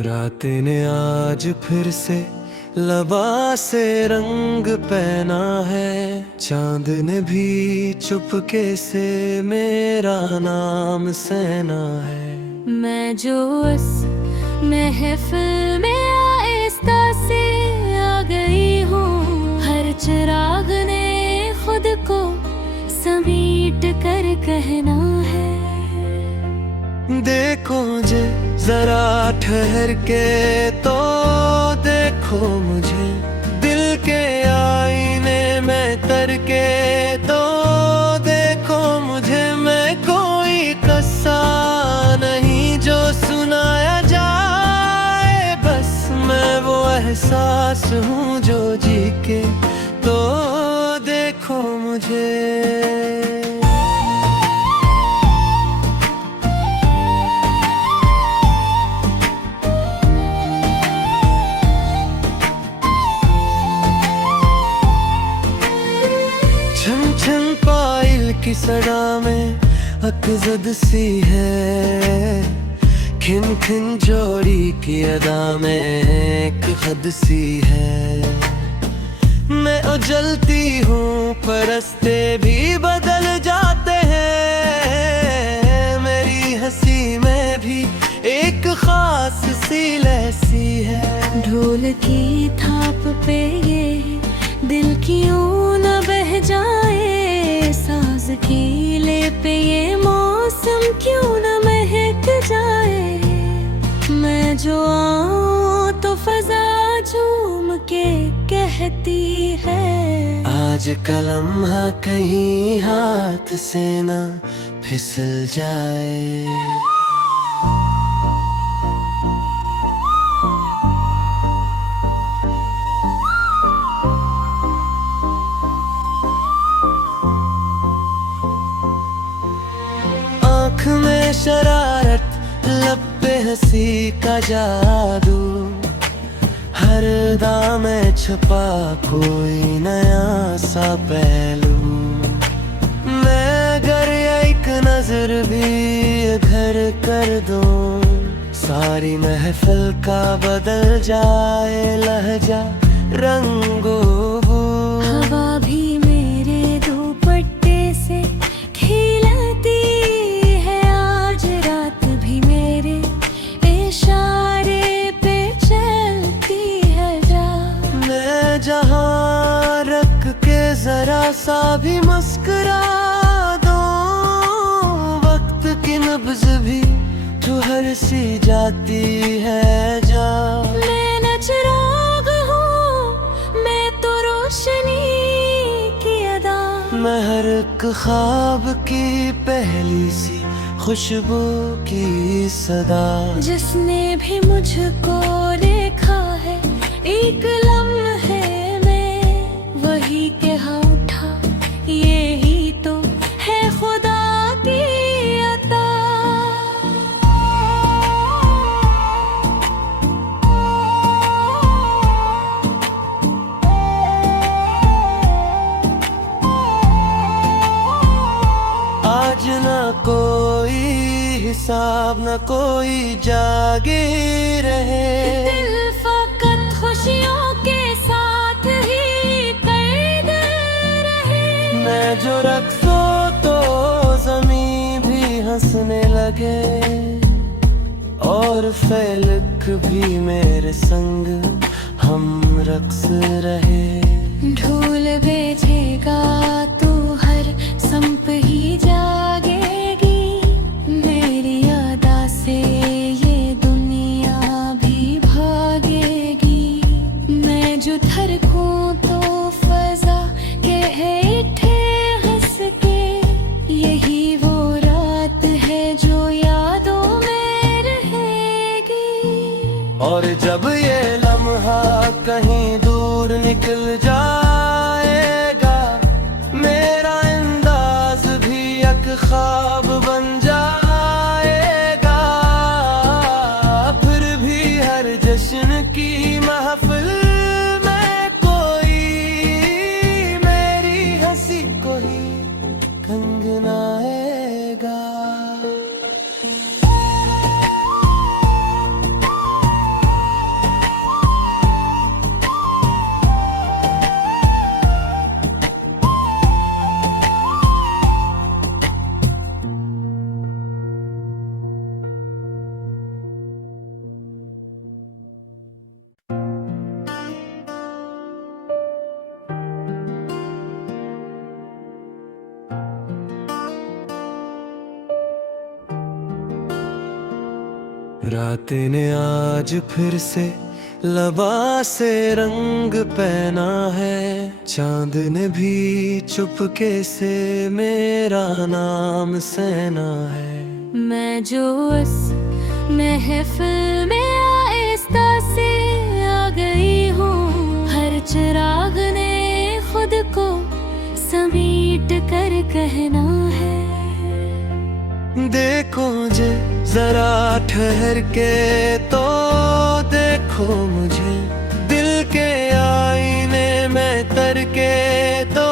रात ने आज फिर से लबा से रंग पहना है। चांद ने भी चुपके से मेरा नाम सहना है। मैं जो उस महफिल में आहिस्ता से आ गई हूँ। हर चिराग ने खुद को समीट कर कहना है। देखो मुझे जरा ठहर के तो देखो मुझे, दिल के आईने में तर के तो देखो मुझे। मैं कोई किस्सा नहीं जो सुनाया जाए, बस मैं वो एहसास हूँ जो जी के तो देखो मुझे। छन छन पायल की सड़ा में अकजद सी है। खिन खिन जोड़ी की अदा में एक हद सी है। मैं उजलती हूँ पर रास्ते भी बदल जाते हैं। मेरी हंसी में भी एक खास सी लहसी है। ढोल की थाप पे ये दिल क्यों न बह जाए। साज की ले पे ये मौसम क्यों न महक जाए। मैं जो आऊं तो फजा झूम के कहती है। आज का लम्हा कहीं हाथ से ना फिसल जाए। आँख में शरारत, लब पे हंसी का जादू। हर दाम में छुपा कोई नया सा पहलू। मैं अगर एक नजर भी इधर कर दूं, सारी महफिल का बदल जाए लहजा रंगो बू। हवा भी मेरे दुपट्टे से खिलती है। आज रात भी मेरे इशारे पे चलती है जा। मैं जहाँ रख के जरा सा भी मुस्कुरा दूं, वक्त की नब्ज भी ठुहर सी जाती है जा। मैं न चिराग हूँ, मैं तो रोशनी की अदा। मैं हर एक ख्वाब की पहली सी खुशबू की सदा। जिसने भी मुझको देखा है एक लम्हे में, वही के उठा यही तो है खुदा की अता। आज ना कोई हिसाब न कोई जागे रहे। दिल फकत खुशियों के साथ ही कैद रहे। मैं जो रक्सो तो ज़मीं भी हंसने लगे, और फैलक भी मेरे संग हम रक्स रहे। ढोल भेजेगा तू हर संप ही जागेगी। मेरी अदा से ये दुनिया भी भागेगी। मैं जो थरकूं तो फजा के हेठे हंस के, यही वो रात है जो यादों में रहेगी। और जब ये लम्हा कहीं दूर निकल जाएगा, मेरा अंदाज भी एक ख्वाब बन जाएगा। फिर भी हर जश्न की महफिल में कोई मेरी हंसी को ही कंगनाएगा। रात ने आज फिर से लबा से रंग पहना है, चांद ने भी चुपके से मेरा नाम सहना है। मैं जो उस महफिल में आहिस्ता से आ गई हूँ, हर चिराग ने खुद को समेट कर कहना है। देखो मुझे जरा ठहर के तो देखो मुझे, दिल के आईने में तर के तो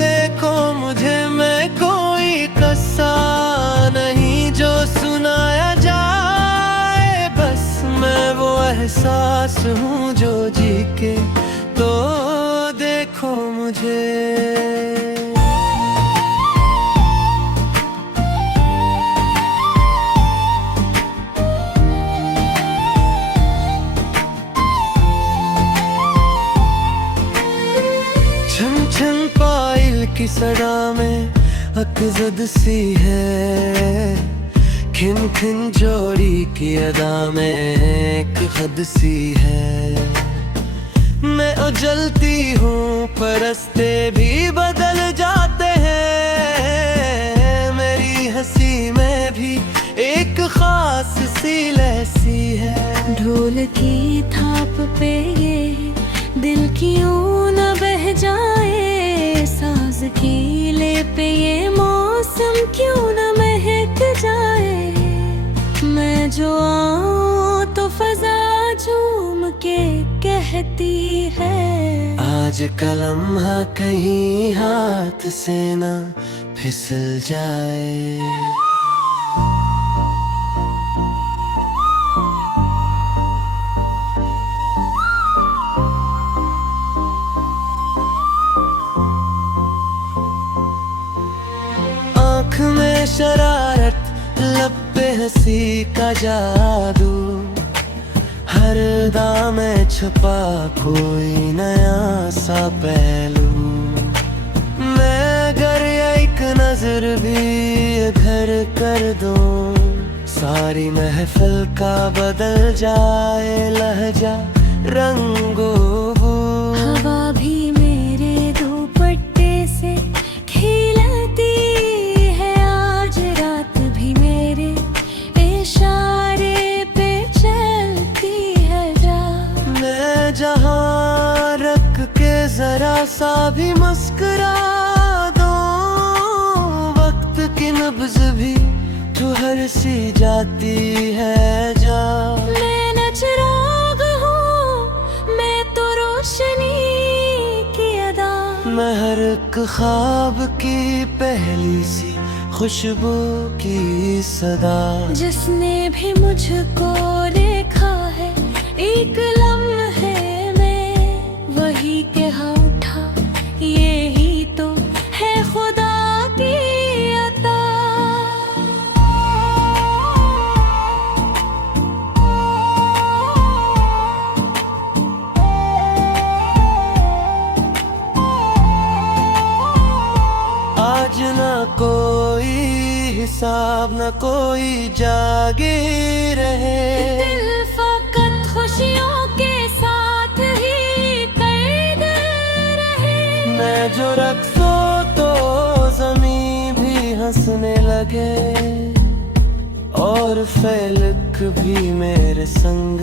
देखो मुझे। मैं कोई किस्सा नहीं जो सुनाया जाए, बस मैं वो एहसास हूँ जो जी के तो देखो मुझे। छन छन पायल की सड़ा में अकजद सी है, खिन खिन जोड़ी की अदा में एक हद सी है। मैं उजलती हूँ पर रास्ते भी बदल जाते हैं, मेरी हंसी में भी एक खास सी लहसी है। ढोल की थाप पे ये दिल क्यों न बह जाए, साज की ले पे ये मौसम क्यों न महक जाए। मैं जो आऊं तो फजा झूम के कहती है, आज का लम्हा कहीं हाथ से ना फिसल जाए। आँख में शरारत, लब पे हंसी का जादू, हर अदा में छुपा कोई नया सा पहलू। मैं अगर एक नजर भी इधर कर दूं, सारी महफिल का बदल जाए लहजा रंगो। हवा भी मेरे दुपट्टे से खिलती है, आज रात भी मेरे इशारे पे चलती है जा। मैं जहाँ रख के जरा सा भी मुस्कुरा दो, वक्त की नब्ज भी ठुहर सी जाती है जा। मैं न चिराग हूँ, मैं तो रोशनी की अदा। मैं हर एक ख्वाब की पहली सी खुशबू की सदा। जिसने भी मुझको देखा है एक लम्हे में, वही कहा उठा यही तो है खुदा की अता। आज ना कोई हिसाब न कोई जागे रहे, दिल फकत खुशियों के साथ ही कैद रहे। मैं जो रक्सो तो ज़मीं भी हंसने लगे, और फैलक भी मेरे संग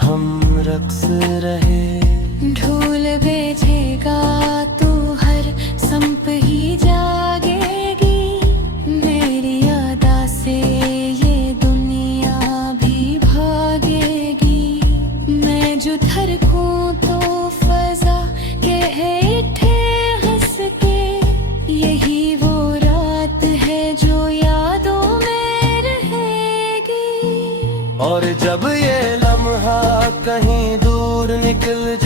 हम रक्स रहे। ढोल भेजेगा तू हर संप ही जागेगी, मेरी अदा से ये दुनिया भी भागेगी। मैं जो थरकूं तो फजा के हेठे हंस के, यही वो रात है जो यादों में रहेगी। और जब ये लम्हा कहीं दूर निकल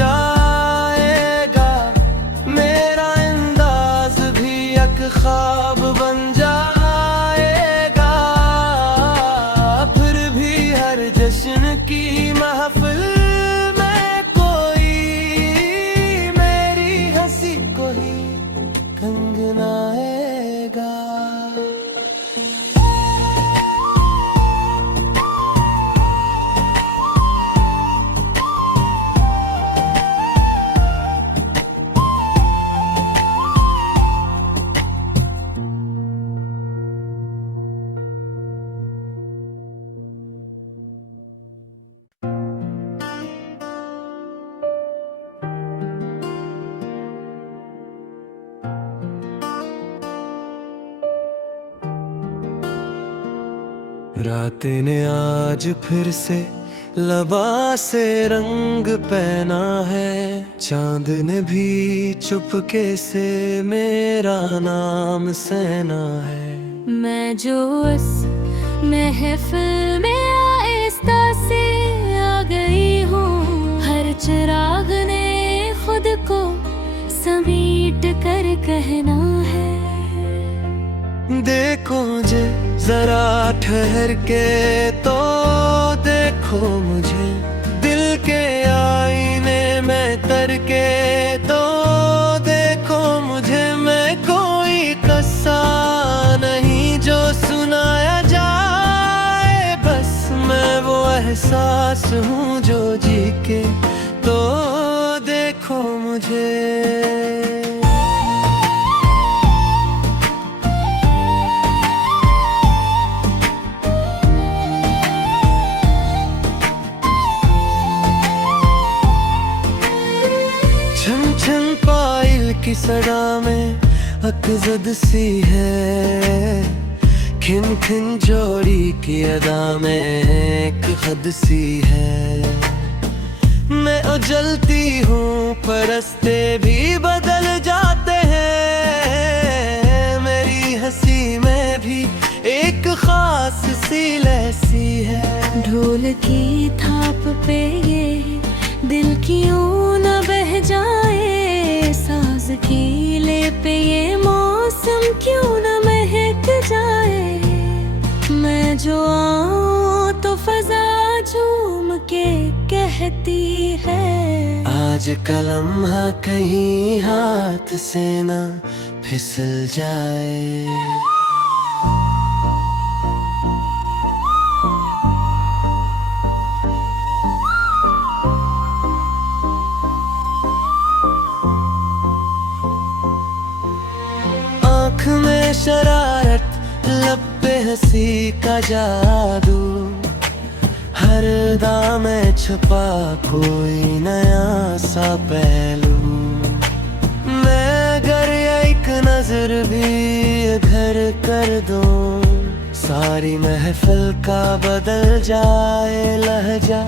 रात ने आज फिर से लबा से रंग पहना है, चांद ने भी चुपके से मेरा नाम सहना है। मैं जो उस महफिल में आहिस्ता से आ गई हूँ, हर चिराग ने खुद को समीट कर कहना है। देखो मुझे जरा ठहर के तो देखो मुझे, दिल के आईने में तर के तो देखो मुझे। मैं कोई किस्सा नहीं जो सुनाया जाए, बस मैं वो एहसास हूँ जो जी के तो देखो मुझे। छन छन पायल की सड़ा में अकजद सी है, खिन खिन जोड़ी की अदा में एक हद सी है। मैं उजलती हूँ पर रास्ते भी बदल जाते हैं, मेरी हंसी में भी एक खास सी लहसी है। ढोल की थाप पे ये दिल क्यों न बह जाए, साज की ले पे ये मौसम क्यों न महक जाए। मैं जो आऊं तो फजा झूम के कहती है, आज का लम्हा कहीं हाथ से ना फिसल जाए। आँख में शरारत, लब पे हंसी का जादू, हर दाम में छुपा कोई नया सा पहलू। मैं अगर एक नजर भी इधर कर दूं, सारी महफिल का बदल जाए लहजा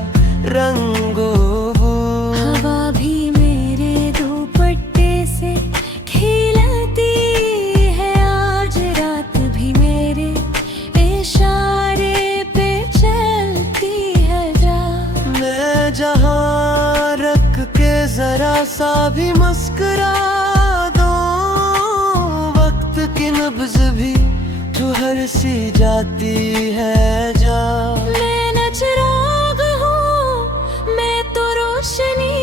रंगो बू। हवा भी मेरे दुपट्टे से खिलती है, आज रात भी मेरे इशारे पे चलती है जा। मैं जहाँ रख के जरा सा भी मुस्कुरा दो, वक्त की नब्ज भी ठुहर सी जाती है जा। मैं न चिराग हूँ, मैं तो रोशनी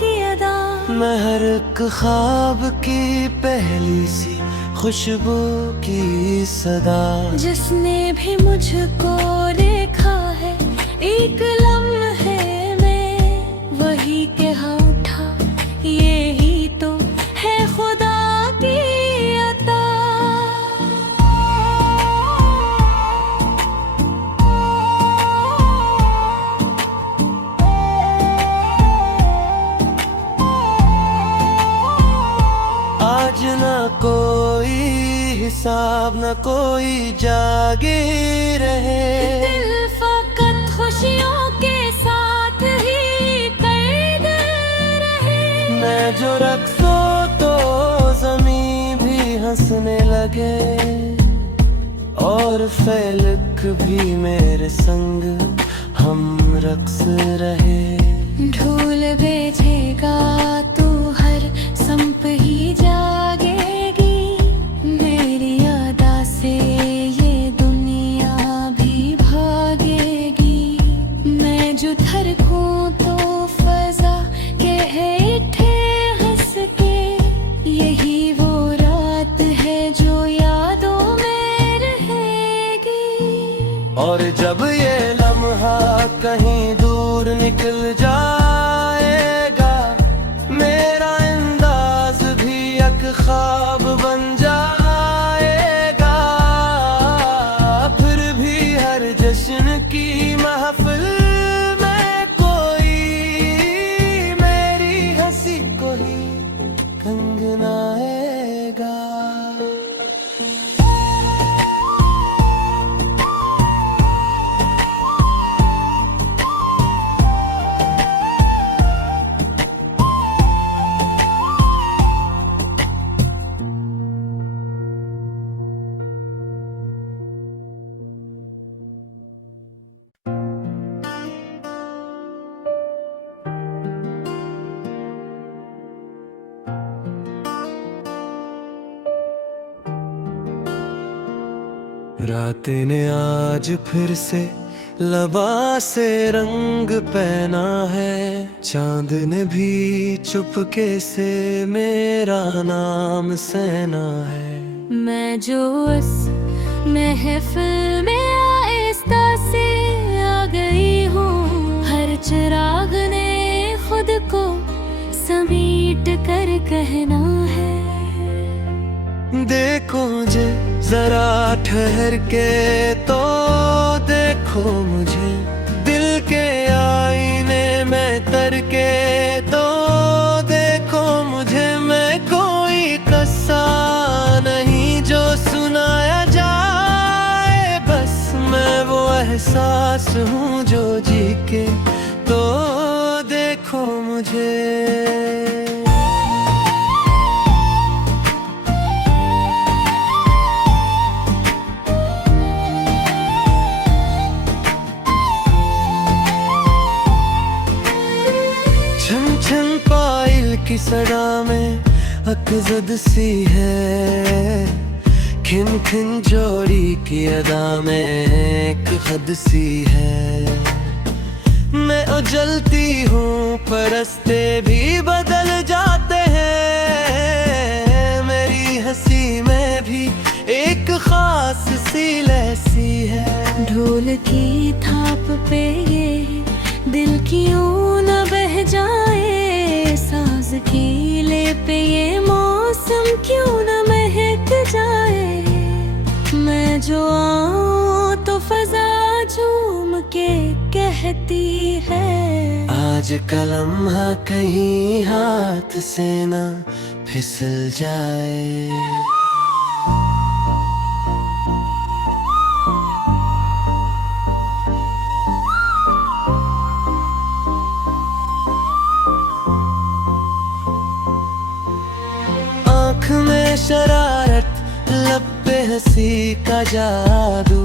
की अदा। मैं हर एक ख्वाब की पहली सी खुशबू की सदा। जिसने भी मुझको देखा है एक लम्हे में, वही के हाँ उठा, यही तो है खुदा की अता। आज ना कोई हिसाब न कोई जागे रहे, दिल फकत खुशियों के साथ ही कैद रहे। मैं जो रक्सो तो ज़मीं भी हंसने लगे, और फैलक भी मेरे संग हम रक्स रहे। ढोल भेजेगा तू हर संप ही जागेगी, मेरी अदा से ये दुनिया भी भागेगी। मैं जो थरकूं तो फजा के हेठे हंस के, यही वो रात है जो यादों में रहेगी। और जब ये लम्हा कहीं दूर निकल जाएगा, मेरा अंदाज भी एक ख्वाब बन जाएगा। फिर भी हर जश्न की महफिल में कोई मेरी हंसी को ही कंगनाएगा। रात ने आज फिर से लबा से रंग पहना है, चांद ने भी चुपके से मेरा नाम सहना है। मैं जो उस महफिल में आहिस्ता से आ गई हूँ, हर चिराग ने खुद को समीट कर कहना है। देखो मुझे जरा ठहर के तो देखो मुझे, दिल के आईने में तर के तो देखो मुझे। मैं कोई किस्सा नहीं जो सुनाया जाए, बस मैं वो एहसास हूँ जो जी के तो देखो मुझे। छन पायल की सड़ा में अकजद सी है, खिन खिन जोड़ी की अदा में एक हद सी है। मैं उजलती हूँ पर रास्ते भी बदल जाते हैं, मेरी हंसी में भी एक खास सी लहसी है। ढोल की थाप पे ये दिल क्यों न बह जाए, साज की ले पे ये मौसम क्यों न महक जाए। मैं जो आऊं तो फजा झूम के कहती है, आज का लम्हा कहीं हाथ से ना फिसल जाए। आँख में शरारत, लब पे हंसी का जादू,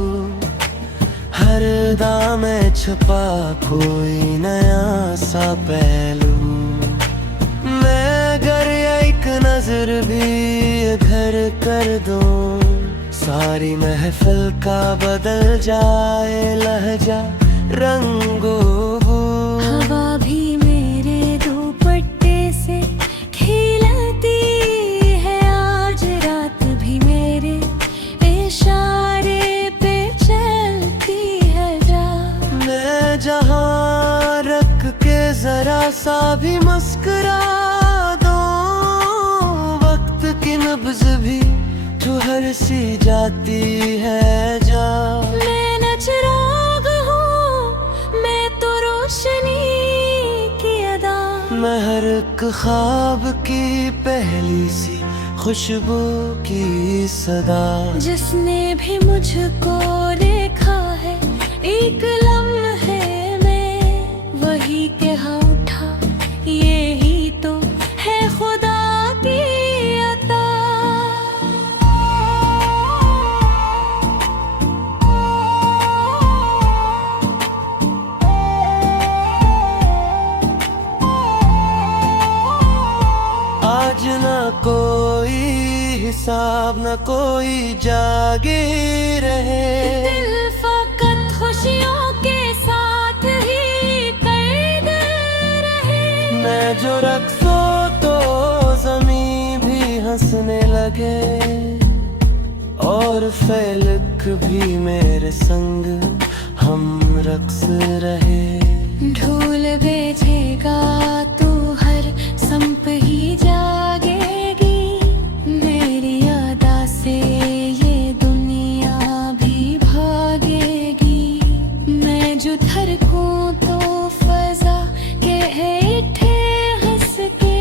हर दाम में छुपा कोई नया सा पहलू। मैं अगर एक नजर भी घर कर दूं, सारी महफिल का बदल जाए लहजा रंगो बू। हवा भी मेरे दुपट्टे से खिलती है, आज रात भी मेरे इशारे पे चलती है जा। मैं जहाँ रख के जरा सा भी मुस्कुरा दो, वक्त की नब्ज भी ठुहर सी जाती है जा। मैं न चिराग हूँ, मैं तो रोशनी की अदा। मैं हर एक ख्वाब की पहली सी खुशबू की सदा। जिसने भी मुझको देखा है एक लम्हे में, वही कहा उठा यही तो है खुदा की अता। आज ना कोई हिसाब न कोई जागे रहे, दिल फकत खुशियों के साथ ही कैद रहे। मैं जो रक्सो तो ज़मीं भी हंसने लगे, और फैलक भी मेरे संग हम रक्स रहे। ढोल भेजेगा तू हर संप ही जागेगी, मेरी अदा से ये दुनिया भी भागेगी। मैं जो थरकूं तो फजा के हेठे हंस के,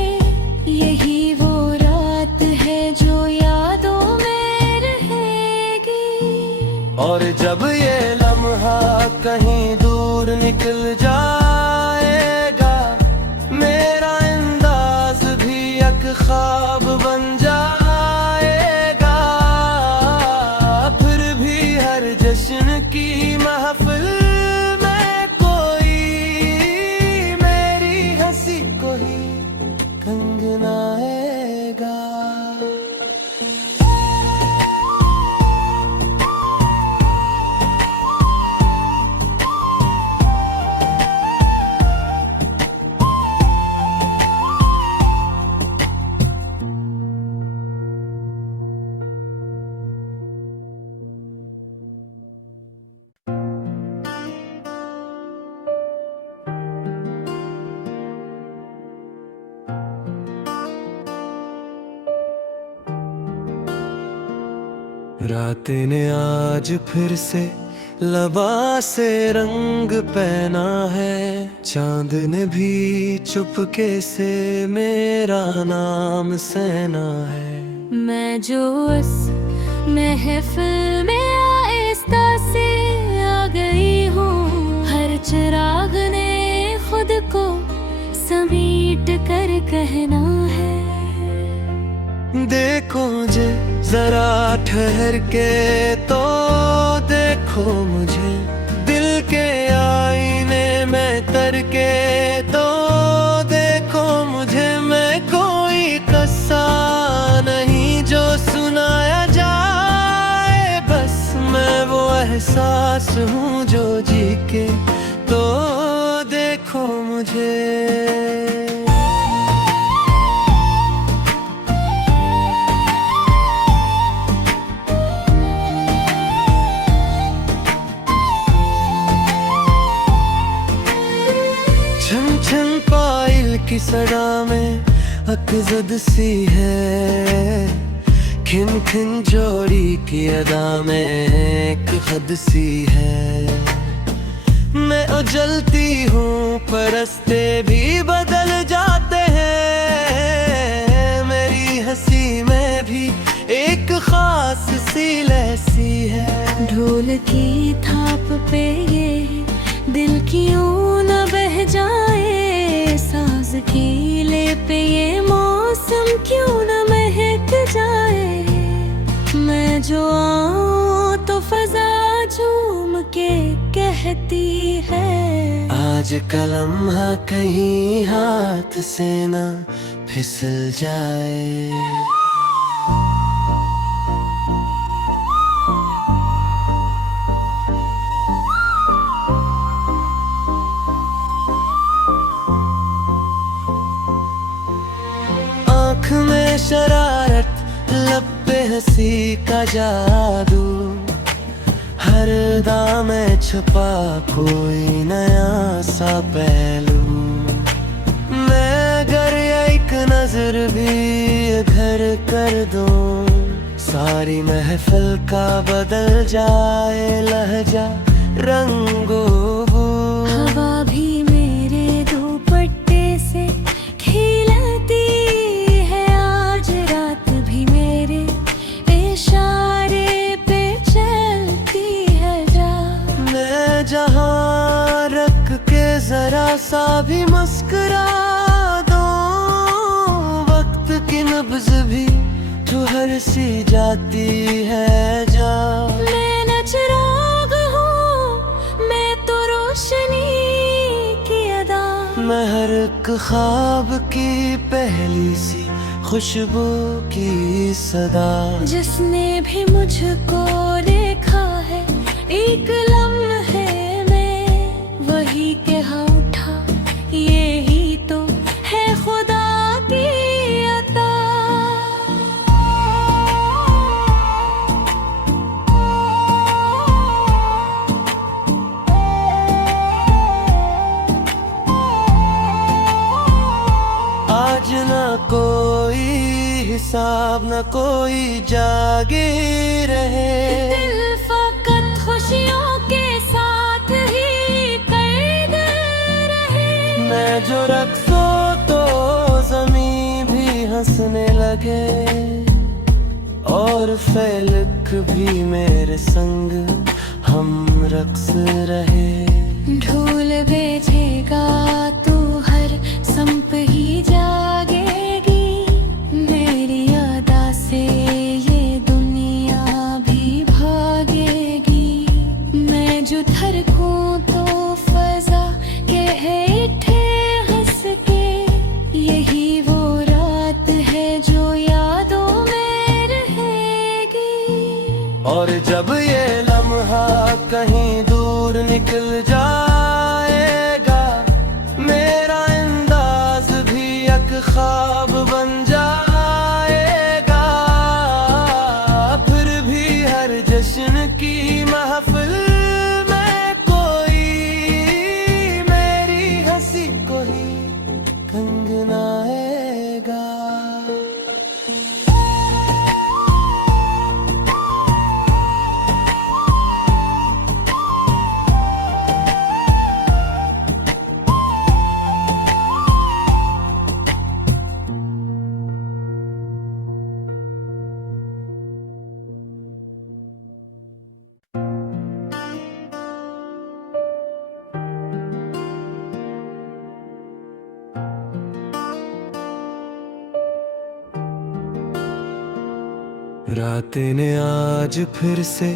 यही वो रात है जो यादों में रहेगी। और जब ये लम्हा कहीं दूर निकल जाएगा, मेरा अंदाज भी एक ख्वाब बन जाएगा। फिर भी हर जश्न की महफिल में कोई मेरी हंसी को ही कंगनाएगा। रात ने आज फिर से लबा से रंग पहना है, चांद ने भी चुपके से मेरा नाम सहना है। मैं जो उस महफिल में आहिस्ता से आ गई हूँ, हर चिराग ने खुद को समीट कर कहना है। देखो मुझे जरा ठहर के तो देखो मुझे, दिल के आईने में तर के तो देखो मुझे। मैं कोई किस्सा नहीं जो सुनाया जाए, बस मैं वो एहसास हूँ जो जी के तो देखो मुझे। छन छन पायल की सड़ा में अकजद सी है, खिन खिन जोड़ी की अदा में एक हद सी है। मैं उजलती हूँ पर रास्ते भी बदल जाते हैं, मेरी हंसी में भी एक खास सी लहसी है। ढोल की थाप पे ये दिल क्यों न बह जाए, साज की ले पे ये मौसम क्यों न महक जाए। मैं जो आऊं तो फजा झूम के कहती है, आज का लम्हा कहीं हाथ से ना फिसल जाए। आँख में शरारत, लब पे हंसी का जादू, हर दाम में छुपा कोई नया सा पहलू। मैं अगर एक नजर भी इधर कर दूं, सारी महफिल का बदल जाए लहजा रंगो बू। हवा भी मेरे दुपट्टे से खिलती है, आज रात भी मेरे इशारे पे चलती है जा। मैं जहाँ रख के जरा सा भी मुस्कुरा दो, वक्त की नब्ज भी ठुहर सी जाती है जा। मैं न चिराग हूँ, मैं तो रोशनी की अदा। मैं हर एक ख्वाब की पहली सी खुशबू की सदा। जिसने भी मुझको देखा है एक लम्हे में, वही कहा उठा यही तो है खुदा की अता। आज ना कोई हिसाब न कोई जागे रहे, दिल फकत खुशियों के साथ ही कैद रहे। मैं जो रक्सो तो ज़मीं भी हंसने लगे, और फैलक भी मेरे संग हम रक्स रहे। ढोल भेजेगा तू हर संप ही जागेगी, मेरी अदा से ये दुनिया भी भागेगी। मैं जो थरकूं तो फजा के हेठे हंस के, यही वो रात है जो यादों में रहेगी। और जब ये लम्हा कहीं दूर निकल जाएगा, मेरा अंदाज भी एक ख्वाब बन जाएगा। फिर भी हर जश्न की महफिल में कोई मेरी हंसी को ही कंगनाएगा। रात ने आज फिर से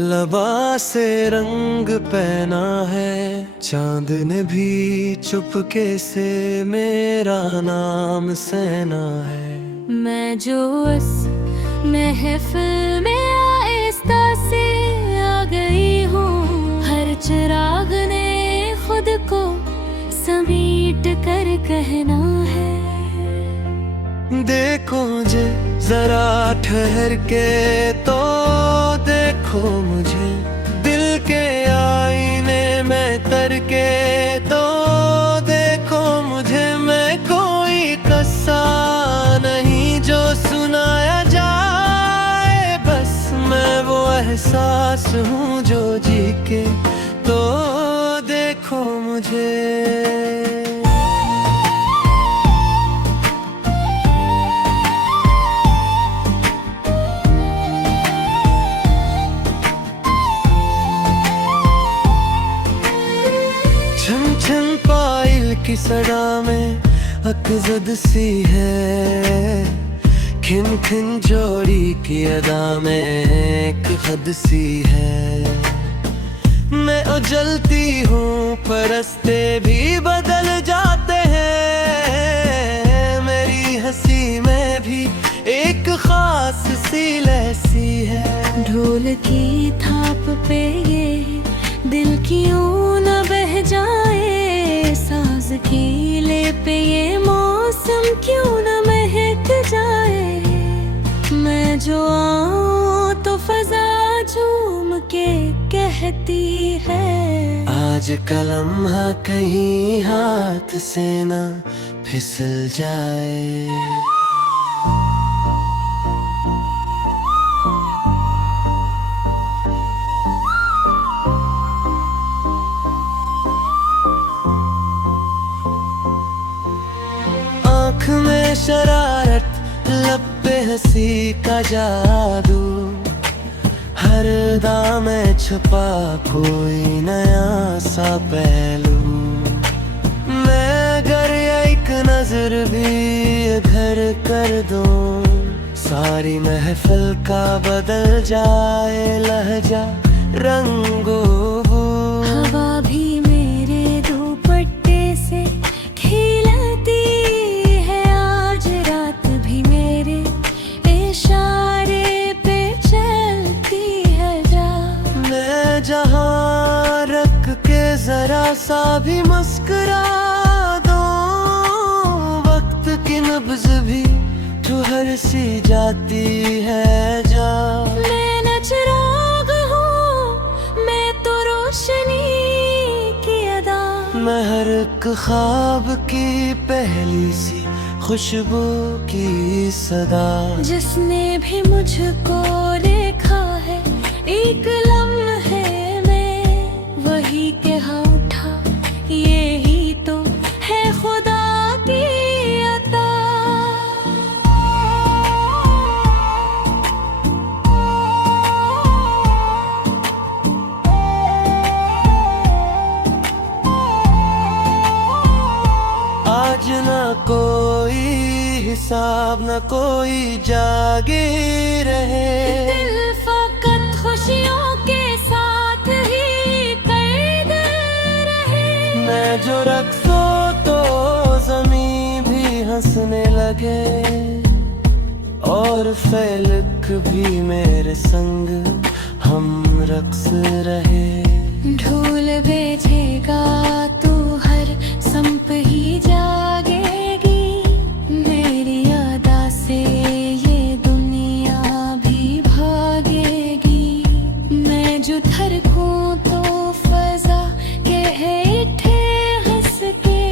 लबा से रंग पहना है, चांद ने भी चुपके से मेरा नाम सहना है। मैं जो उस महफिल में आहिस्ता से आ गई हूँ, हर चिराग ने खुद को समीट कर कहना है। देखो मुझे जरा ठहर के तो देखो मुझे, दिल के आईने में तर के तो देखो मुझे। मैं कोई किस्सा नहीं जो सुनाया जाए, बस मैं वो एहसास हूँ जो जी के तो देखो मुझे। छन छन पायल की सड़ा में अकजद सी है, खिन खिन जोड़ी की अदा में एक हद सी है। मैं उजलती हूँ पर रास्ते भी बदल जाते हैं, मेरी हंसी में भी एक खास सी लहसी है। ढोल की थाप पे ये दिल क्यों न बह जाए, साज की ले पे ये मौसम क्यों न महक जाए। मैं जो आऊं तो फजा झूम के कहती है, आज का लम्हा कहीं हाथ से ना फिसल जाए। आँख में शरारत, लब पे हंसी का जादू, हर अदा में छुपा कोई नया सा पहलू। मैं अगर एक नजर भी इधर कर दूं, सारी महफिल का बदल जाए लहजा रंगो बू। हवा भी मेरे दुपट्टे से खिलती है, आज रात भी मेरे इशारे पे चलती है जा। मैं जहाँ रख के जरा सा भी मुस्कुरा दो, वक्त की नब्ज भी ठुहर सी जाती है जा। मैं न चिराग हूँ, मैं तो रोशनी की अदा। मैं हर एक ख्वाब की पहली सी खुशबू की सदा। जिसने भी मुझको देखा है एक लम्हे में, वही कहा उठा यही तो है खुदा की अता। आज ना कोई हिसाब न कोई जागे रहे, दिल फकत खुशियों के साथ ही कैद रहे। मैं जो रक्सो तो ज़मीं भी हंसने लगे, और फैलक भी मेरे संग हम रक्स रहे। ढोल भेजेगा तू हर संप ही जागेगी, मेरी अदा से ये दुनिया भी भागेगी। मैं जो थरकूं तो फजा के उठे हंस के,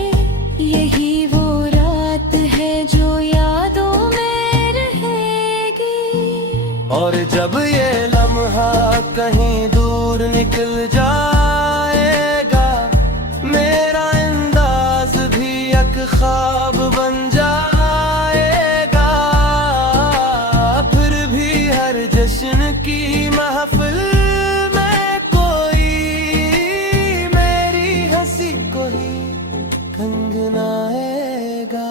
यही वो रात है जो यादों में रहेगी। और जब ये लम्हा कहीं दूर निकल जाएगा, मेरा अंदाज भी एक ख्वाब बन जाएगा। फिर भी हर जश्न की महफिल में कोई मेरी हंसी को ही कंगनाएगा।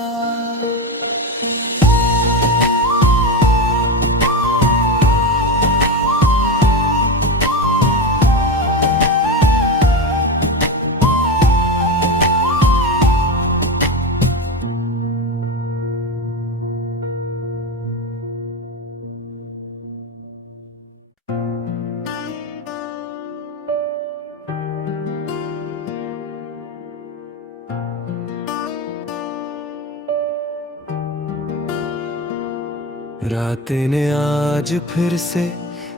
रात ने आज फिर से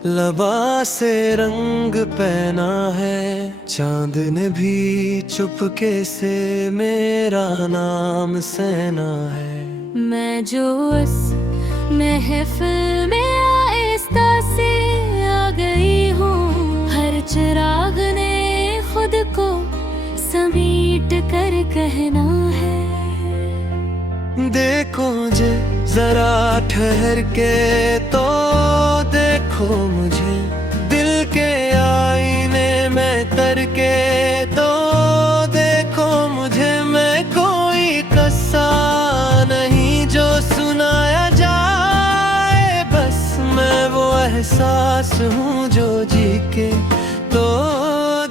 लबा से रंग पहना है, चांद ने भी चुपके से मेरा नाम सहना है। मैं जो उस महफिल में आहिस्ता से आ गई हूँ, हर चिराग ने खुद को समीट कर कहना है। देखो मुझे जरा ठहर के तो देखो मुझे, दिल के आईने में तर के तो देखो मुझे। मैं कोई किस्सा नहीं जो सुनाया जाए, बस मैं वो एहसास हूँ जो जी के तो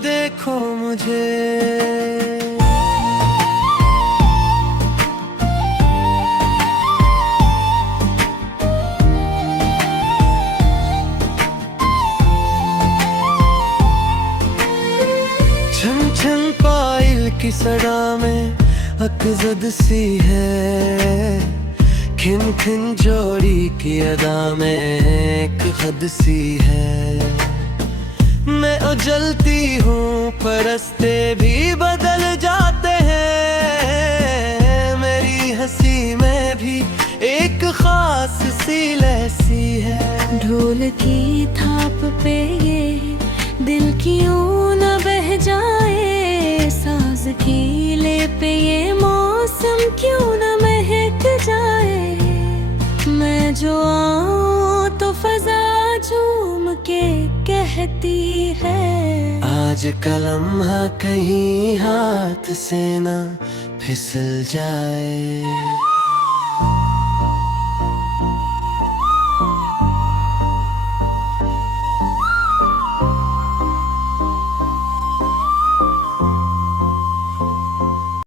देखो मुझे। छन छन पायल की सड़ा में अकजद सी है, खिन खिन जोड़ी की अदा में एक हद सी है। मैं उजलती हूँ पर रास्ते भी बदल जाते हैं, मेरी हंसी में भी एक खास सी लहसी है। ढोल की थाप पे ये दिल क्यों न बह जाए, साज की ले पे ये मौसम क्यों न महक जाए। मैं जो आऊं तो फजा झूम के कहती है, आज का लम्हा कहीं हाथ से ना फिसल जाए।